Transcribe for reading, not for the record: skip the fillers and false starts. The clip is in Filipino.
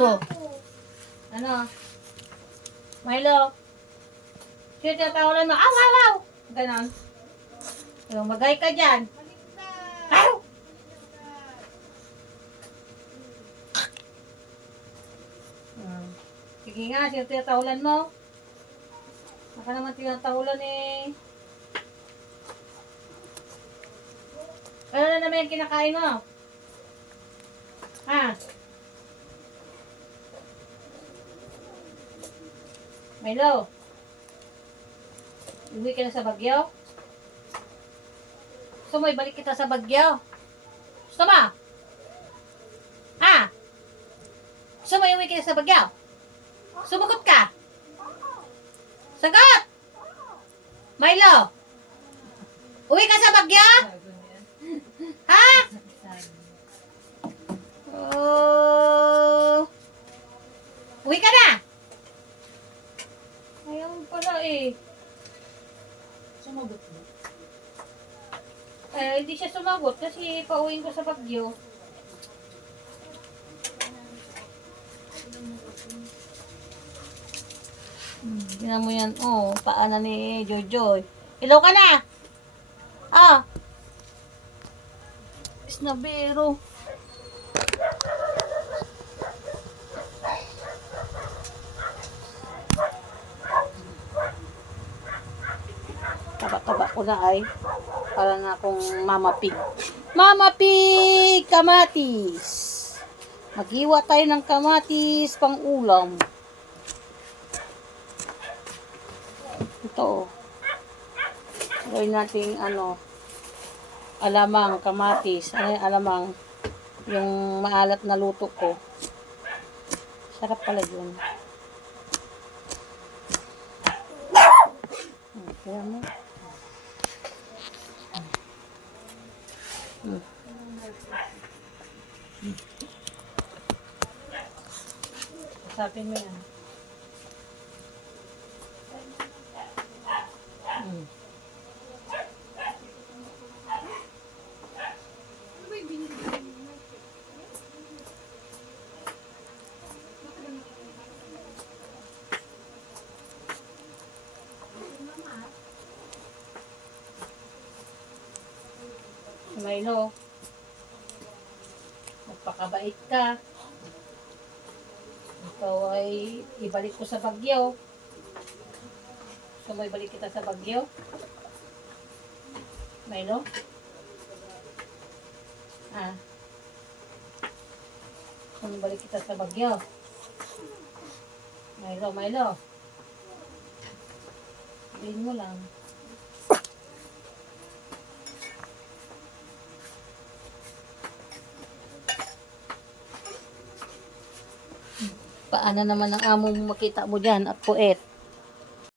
Oh. Ano? Milo. Sino tinatawalan mo? Aw, aw, aw! Ganon. Magay ka dyan. Aw! Sige nga, sino tinatawalan mo? Baka naman tinatawalan eh. Ano na naman yung kinakain mo? Ha? Milo? Uwi ka na sa Bagyo? Gusto mo ibalik kita sa Bagyo? Gusto mo? Ha? Gusto mo iuwi kita sa Bagyo? Sumagot ka? Sagot! Milo? Uwi ka sa Bagyo? Ha? Oh. Uwi ka na? Ayaw pala eh. Sumagot mo. Hindi siya sumagot kasi pauwiin ko sa Bagyo. Tingnan mo yan. Oh, paana ni Jojoy. Hello ka na? Ah. Isnabero. Taba-taba ko na ay. Para na akong Mama Pig. Mama Pig! Kamatis! Maghiwa tayo ng kamatis pang ulam. Ito. Gawin natin alamang kamatis. Ano yung alamang? Yung maalat na luto ko. Sarap pala yun. Kaya mo. Usapin mo yan. Milo, magpakabait ka. Ikaw ay ibalik ko sa Bagyo. Gusto mo ibalik kita sa Bagyo? Milo? Ah. Gusto mo ibalik kita sa Bagyo? Milo. Bilhin mo lang. Paano naman ang amo mo makita mo dyan at puet?